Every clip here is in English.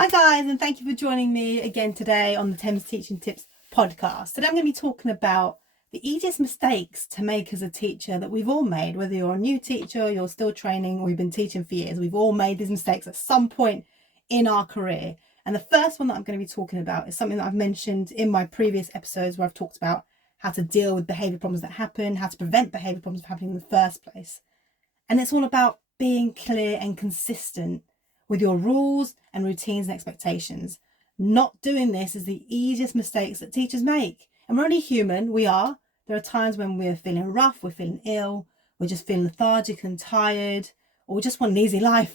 Hi guys, and thank you for joining me again today on the Thames Teaching Tips podcast. Today I'm going to be talking about the easiest mistakes to make as a teacher that we've all made, whether you're a new teacher, you're still training, or you've been teaching for years. We've all made these mistakes at some point in our career. And the first one that I'm going to be talking about is something that I've mentioned in my previous episodes where I've talked about how to deal with behaviour problems that happen, how to prevent behaviour problems from happening in the first place. And it's all about being clear and consistent with your rules and routines and expectations. Not doing this is the easiest mistakes that teachers make. And we're only human, we are. There are times when we're feeling rough, we're feeling ill, we're just feeling lethargic and tired, or we just want an easy life.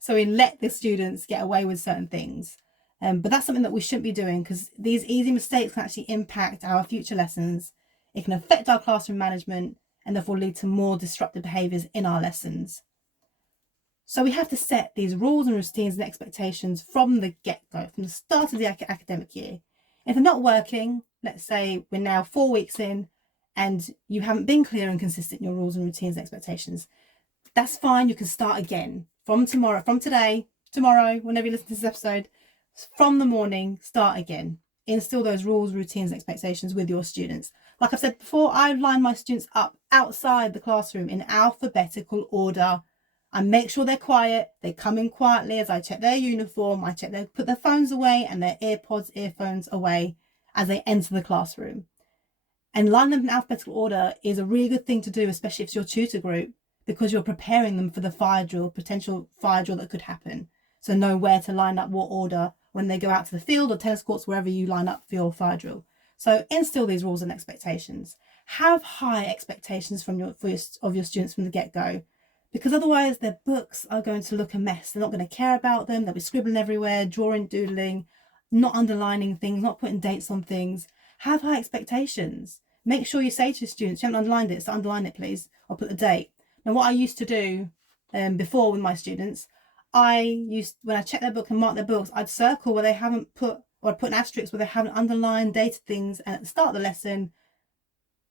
So we let the students get away with certain things. But that's something that we shouldn't be doing, because these easy mistakes can actually impact our future lessons. It can affect our classroom management and therefore lead to more disruptive behaviours in our lessons. So we have to set these rules and routines and expectations from the get-go, from the start of the academic year. If they're not working, let's say we're now 4 weeks in and you haven't been clear and consistent in your rules and routines and expectations, that's fine. You can start again from today, tomorrow, whenever you listen to this episode, from the morning, start again. Instill those rules, routines, and expectations with your students. Like I've said before, I line my students up outside the classroom in alphabetical order. I make sure they're quiet. They come in quietly as I check their uniform. I check they put their phones away and their earphones away as they enter the classroom. And line them in alphabetical order is a really good thing to do, especially if it's your tutor group, because you're preparing them for the potential fire drill that could happen. So know where to line up, what order, when they go out to the field or tennis courts, wherever you line up for your fire drill. So instill these rules and expectations. Have high expectations of your students from the get-go, because otherwise their books are going to look a mess. They're not going to care about them. They'll be scribbling everywhere, drawing, doodling, not underlining things, not putting dates on things. Have high expectations. Make sure you say to students, you haven't underlined it, so underline it please, or put the date. Now what I used to do before with my students, when I check their book and mark their books, I'd circle where they haven't put, or I'd put an asterisk where they haven't underlined, dated things, and at the start of the lesson,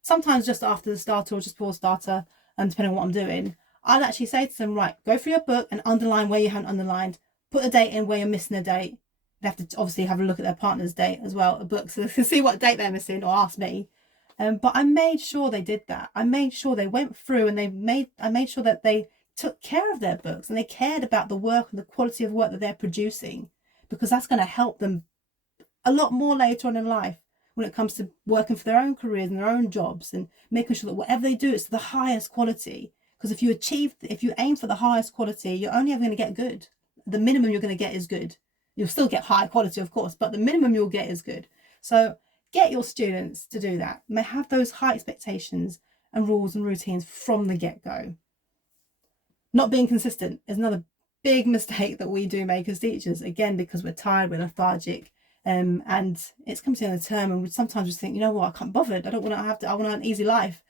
sometimes just after the starter or just before the starter, depending on what I'm doing, I'd actually say to them, right, go through your book and underline where you haven't underlined, put a date in where you're missing a date. They have to obviously have a look at their partner's date as well, a book, so they can see what date they're missing or ask me. But I made sure they did that. I made sure they went through and I made sure that they took care of their books and they cared about the work and the quality of work that they're producing, because that's going to help them a lot more later on in life when it comes to working for their own careers and their own jobs, and making sure that whatever they do is to the highest quality. Because if you aim for the highest quality, you're only ever going to get good. The minimum you're going to get is good. You'll still get high quality, of course, but the minimum you'll get is good. So get your students to do that. They have those high expectations and rules and routines from the get-go. Not being consistent is another big mistake that we do make as teachers, again, because we're tired, we're lethargic, and it's coming to the end of the term, and we sometimes just think, you know what, I can't bother. I want an easy life.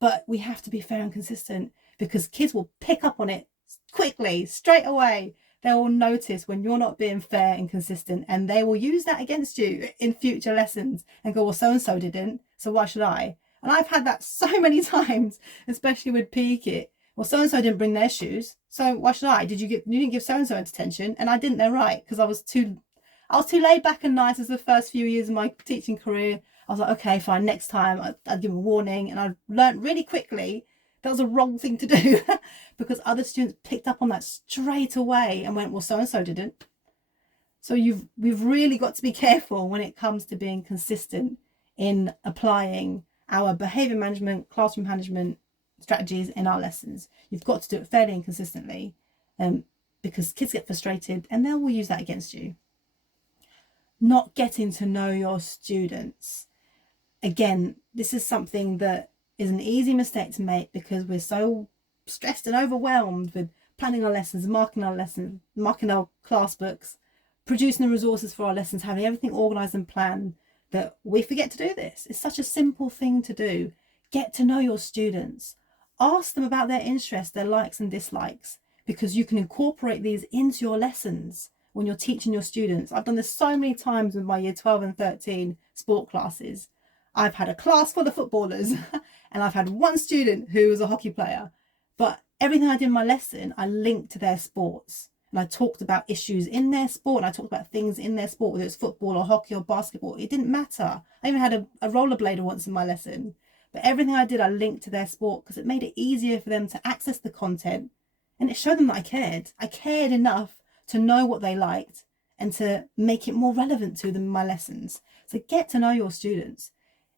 But we have to be fair and consistent, because kids will pick up on it quickly, straight away. They will notice when you're not being fair and consistent, and they will use that against you in future lessons and go, well, so-and-so didn't, so why should I? And I've had that so many times, especially with PE kit. Well, so-and-so didn't bring their shoes, so why should I? You didn't give so-and-so attention, and I didn't, they're right, because I was too laid back and nice as the first few years of my teaching career. I was like, okay, fine, next time I'd give a warning. And I learned really quickly that was a wrong thing to do because other students picked up on that straight away and went, well, so-and-so didn't. So we've really got to be careful when it comes to being consistent in applying our behaviour management, classroom management strategies in our lessons. You've got to do it fairly and consistently, because kids get frustrated and they will use that against you. Not getting to know your students. Again, this is something that is an easy mistake to make because we're so stressed and overwhelmed with planning our lessons, marking our class books, producing the resources for our lessons, having everything organised and planned, that we forget to do this. It's such a simple thing to do. Get to know your students. Ask them about their interests, their likes and dislikes, because you can incorporate these into your lessons when you're teaching your students. I've done this so many times with my year 12 and 13 sport classes. I've had a class full of footballers and I've had one student who was a hockey player, but everything I did in my lesson, I linked to their sports. and I talked about issues in their sport, and I talked about things in their sport, whether it's football or hockey or basketball. It didn't matter. I even had a rollerblader once in my lesson. But everything I did, I linked to their sport because it made it easier for them to access the content, and it showed them that I cared. I cared enough to know what they liked and to make it more relevant to them in my lessons. So get to know your students.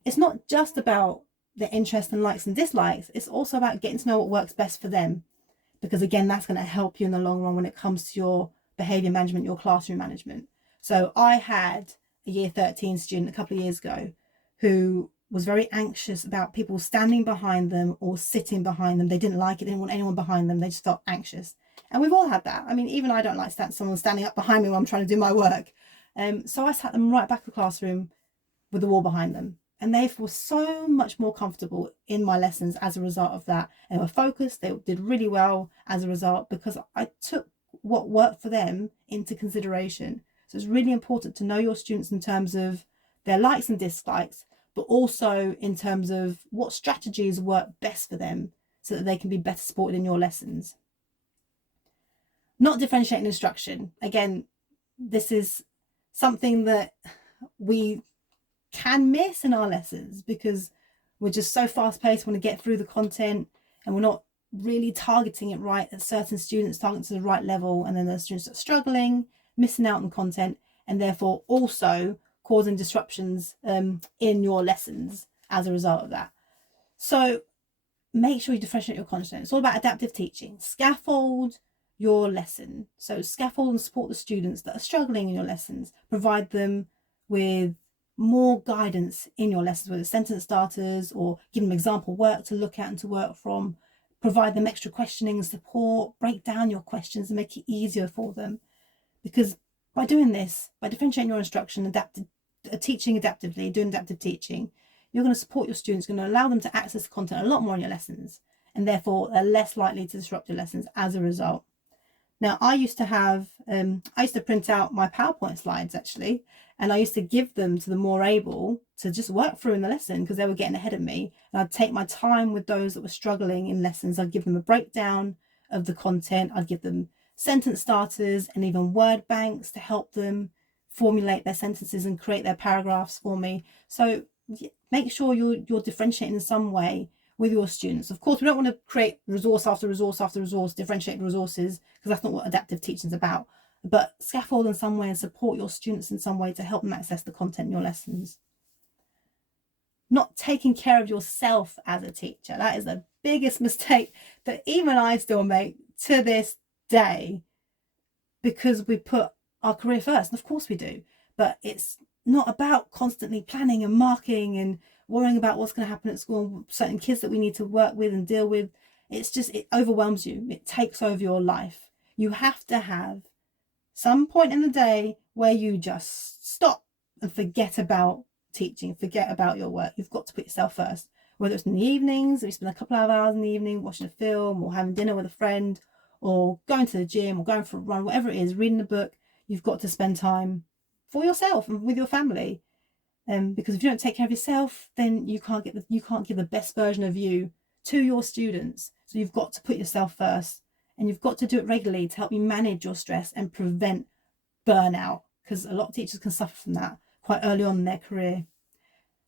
It's not just about their interests and likes and dislikes. It's also about getting to know what works best for them. Because again, that's going to help you in the long run when it comes to your behaviour management, your classroom management. So I had a year 13 student a couple of years ago who was very anxious about people standing behind them or sitting behind them. They didn't like it. They didn't want anyone behind them. They just felt anxious. And we've all had that. I mean, even I don't like someone standing up behind me when I'm trying to do my work. So I sat them right back in the classroom with the wall behind them. And they were so much more comfortable in my lessons as a result of that. They were focused. They did really well as a result because I took what worked for them into consideration. So it's really important to know your students in terms of their likes and dislikes, but also in terms of what strategies work best for them so that they can be better supported in your lessons. Not differentiating instruction. Again, this is something that we can miss in our lessons because we're just so fast paced, want to get through the content, and we're not really targeting it right at certain students, targeting to the right level, and then the students are struggling, missing out on content, and therefore also causing disruptions in your lessons as a result of that. So make sure you differentiate your content. It's all about adaptive teaching. Scaffold your lesson. So scaffold and support the students that are struggling in your lessons. Provide them with more guidance in your lessons, whether it's sentence starters or give them example work to look at and to work from. Provide them extra questioning and support. Break down your questions and make it easier for them. Because by doing this, by differentiating your instruction, teaching adaptively, doing adaptive teaching, you're going to support your students, going to allow them to access the content a lot more in your lessons, and therefore they're less likely to disrupt your lessons as a result. Now, I used to print out my PowerPoint slides actually, and I used to give them to the more able to just work through in the lesson because they were getting ahead of me. And I'd take my time with those that were struggling in lessons. I'd give them a breakdown of the content. I'd give them sentence starters and even word banks to help them formulate their sentences and create their paragraphs for me. So make sure you're differentiating in some way with your students. Of course, we don't want to create resource after resource after resource, differentiate resources, because that's not what adaptive teaching is about. But scaffold in some way and support your students in some way to help them access the content in your lessons. Not taking care of yourself as a teacher. That is the biggest mistake that even I still make to this day, because we put our career first. And of course we do, but it's not about constantly planning and marking and worrying about what's going to happen at school, certain kids that we need to work with and deal with. It overwhelms you. It takes over your life. You have to have some point in the day where you just stop and forget about teaching, forget about your work. You've got to put yourself first, whether it's in the evenings, or you spend a couple of hours in the evening watching a film or having dinner with a friend or going to the gym or going for a run, whatever it is, reading a book. You've got to spend time for yourself and with your family. Because if you don't take care of yourself, then you can't give the best version of you to your students. So you've got to put yourself first, and you've got to do it regularly to help you manage your stress and prevent burnout, because a lot of teachers can suffer from that quite early on in their career.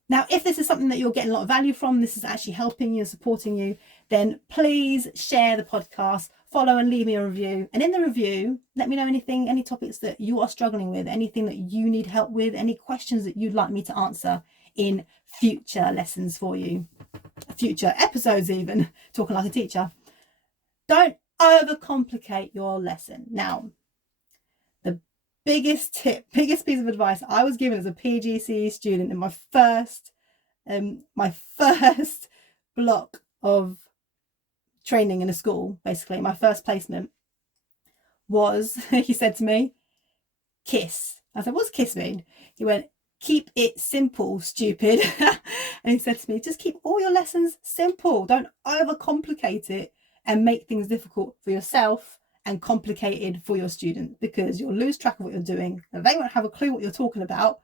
Now, if this is something that you're getting a lot of value from, this is actually helping you and supporting you, then please share the podcast, follow and leave me a review. And in the review, let me know any topics that you are struggling with, anything that you need help with, any questions that you'd like me to answer in future lessons for you, future episodes even, talking like a teacher. Don't overcomplicate your lesson. Now, the biggest piece of advice I was given as a PGCE student in my first block of training in a school, basically my first placement, was he said to me, KISS. I said, what's KISS mean? He went, keep it simple, stupid. And he said to me, just keep all your lessons simple. Don't overcomplicate it and make things difficult for yourself and complicated for your student, because you'll lose track of what you're doing and they won't have a clue what you're talking about,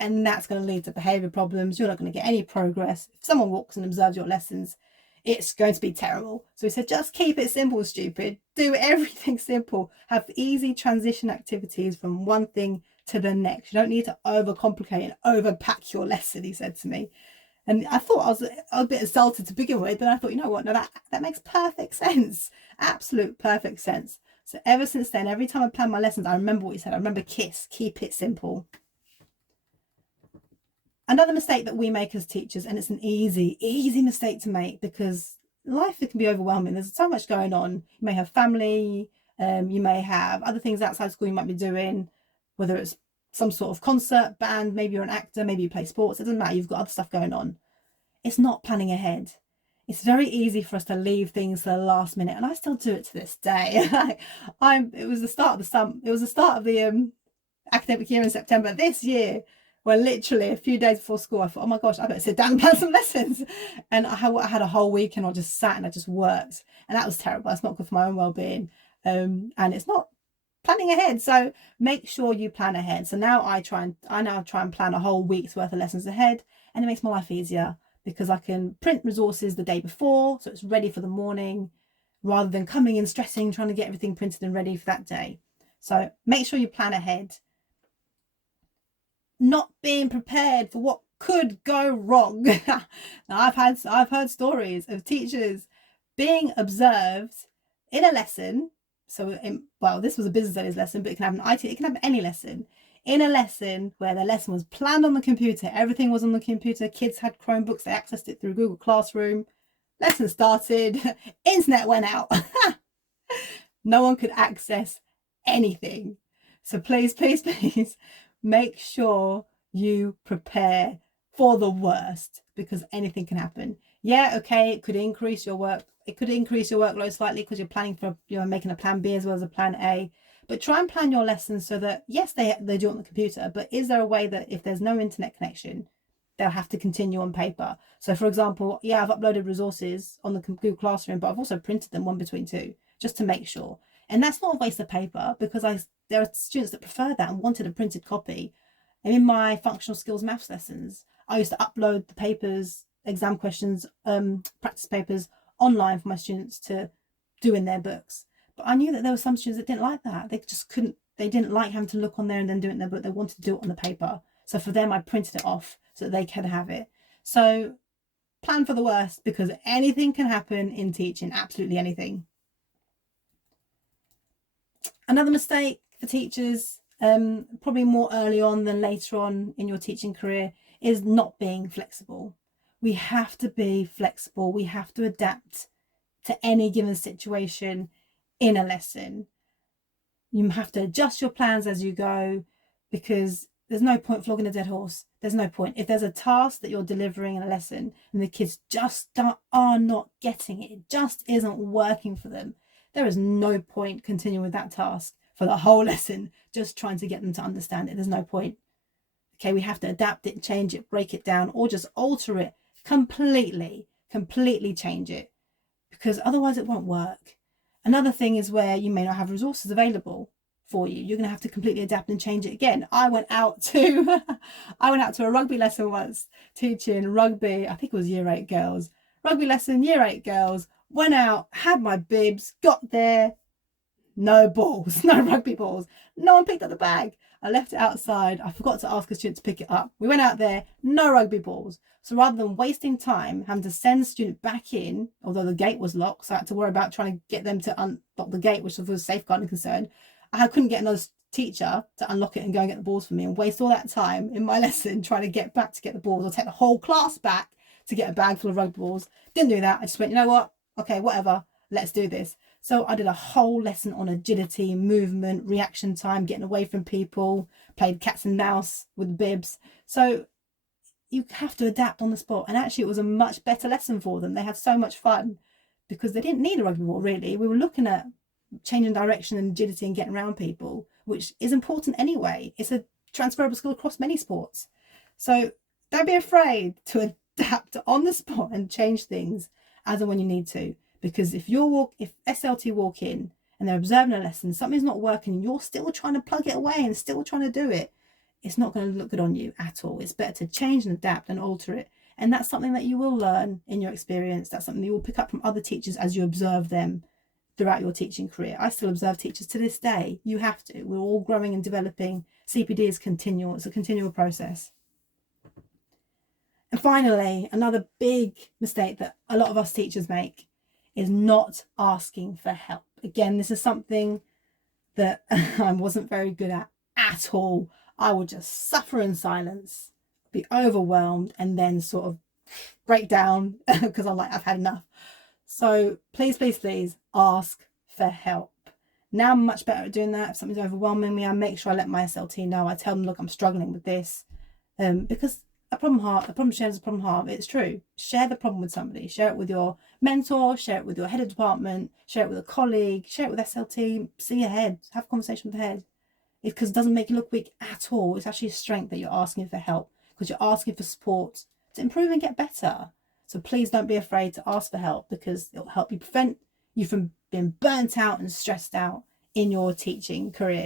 and that's going to lead to behaviour problems. You're not going to get any progress. If someone walks and observes your lessons, it's going to be terrible. So we said, just keep it simple, stupid. Do everything simple. Have easy transition activities from one thing to the next. You don't need to overcomplicate and overpack your lesson, he said to me. And I thought I was a bit insulted to begin with, but I thought, you know what, no, that makes perfect sense. Absolute perfect sense. So ever since then, every time I plan my lessons, I remember what he said. I remember KISS, keep it simple. Another mistake that we make as teachers, and it's an easy mistake to make, because life can be overwhelming. There's so much going on. You may have family, you may have other things outside school you might be doing, whether it's some sort of concert, band, maybe you're an actor, maybe you play sports. It doesn't matter. You've got other stuff going on. It's not planning ahead. It's very easy for us to leave things to the last minute, and I still do it to this day. It was the start of the academic year in September this year, where literally a few days before school I thought, oh my gosh, I better sit down and plan some lessons. And I had a whole weekend I just sat and I just worked, and that was terrible. That's not good for my own well-being, and it's not planning ahead. So make sure you plan ahead. So now I now try and plan a whole week's worth of lessons ahead, and it makes my life easier, because I can print resources the day before so it's ready for the morning, rather than coming in stressing trying to get everything printed and ready for that day. So make sure you plan ahead. Not being prepared for what could go wrong. Now, I've heard stories of teachers being observed in a lesson. So, this was a business studies lesson, but it can happen in IT. It can happen any lesson. In a lesson where the lesson was planned on the computer, everything was on the computer. Kids had Chromebooks. They accessed it through Google Classroom. Lesson started. Internet went out. No one could access anything. So please, please, please, make sure you prepare for the worst, because anything can happen. Yeah, okay, it could increase your work. It could increase your workload slightly because you're planning for, making a plan B as well as a plan A. But try and plan your lessons so that, yes, they do it on the computer, but is there a way that if there's no internet connection, they'll have to continue on paper? So for example, yeah, I've uploaded resources on the Google Classroom, but I've also printed them 1 between 2 just to make sure. And that's not a waste of paper, because there are students that prefer that and wanted a printed copy. And in my functional skills maths lessons, I used to upload the papers, exam questions, practice papers online for my students to do in their books. But I knew that there were some students that didn't like that. They didn't like having to look on there and then do it in their book. They wanted to do it on the paper. So for them, I printed it off so that they could have it. So plan for the worst, because anything can happen in teaching, absolutely anything. Another mistake for teachers, probably more early on than later on in your teaching career, is not being flexible. We have to be flexible. We have to adapt to any given situation in a lesson. You have to adjust your plans as you go, because there's no point flogging a dead horse. There's no point. If there's a task that you're delivering in a lesson and the kids just are not getting it, it just isn't working for them, there is no point continuing with that task for the whole lesson, just trying to get them to understand it. There's no point. Okay, we have to adapt it, change it, break it down, or just alter it completely change it, because otherwise it won't work. Another thing is where you may not have resources available for you. You're going to have to completely adapt and change it again. I went out to a rugby lesson once, teaching rugby. I think it was year 8 girls. Rugby lesson, year 8 girls. Went out, had my bibs, got there, no balls, no rugby balls. No one picked up the bag. I left it outside. I forgot to ask a student to pick it up. We went out there, no rugby balls. So rather than wasting time having to send the student back in, although the gate was locked, so I had to worry about trying to get them to unlock the gate, which was a safeguarding concern. I couldn't get another teacher to unlock it and go and get the balls for me, and waste all that time in my lesson trying to get back to get the balls, or take the whole class back to get a bag full of rugby balls. Didn't do that. I just went, you know what? Okay, whatever, let's do this. So I did a whole lesson on agility, movement, reaction time, getting away from people, played cats and mouse with bibs. So you have to adapt on the spot. And actually it was a much better lesson for them. They had so much fun because they didn't need a rugby ball, really. We were looking at changing direction and agility and getting around people, which is important anyway. It's a transferable skill across many sports. So don't be afraid to adapt on the spot and change things as and when you need to. Because if SLT walk in and they're observing a lesson, something's not working, and you're still trying to plug it away and still trying to do it, it's not going to look good on you at all. It's better to change and adapt and alter it And that's something that you will learn in your experience. That's something you will pick up from other teachers as you observe them throughout your teaching career. I still observe teachers to this day. You have to. We're all growing and developing. CPD is continual. It's a continual process. And finally, another big mistake that a lot of us teachers make is not asking for help. Again, this is something that I wasn't very good at all. I would just suffer in silence, be overwhelmed, and then sort of break down because I'm like, I've had enough. So please, please, please ask for help. Now I'm much better at doing that. If something's overwhelming me, I make sure I let my SLT know. I tell them, look, I'm struggling with this. Because a problem shared is a problem halved. It's true. Share the problem with somebody. Share it with your mentor, share it with your head of department, share it with a colleague, share it with SLT, see your head, have a conversation with the head. It's because it doesn't make you look weak at all. It's actually a strength that you're asking for help, because you're asking for support to improve and get better. So please don't be afraid to ask for help, because it'll help you prevent you from being burnt out and stressed out in your teaching career.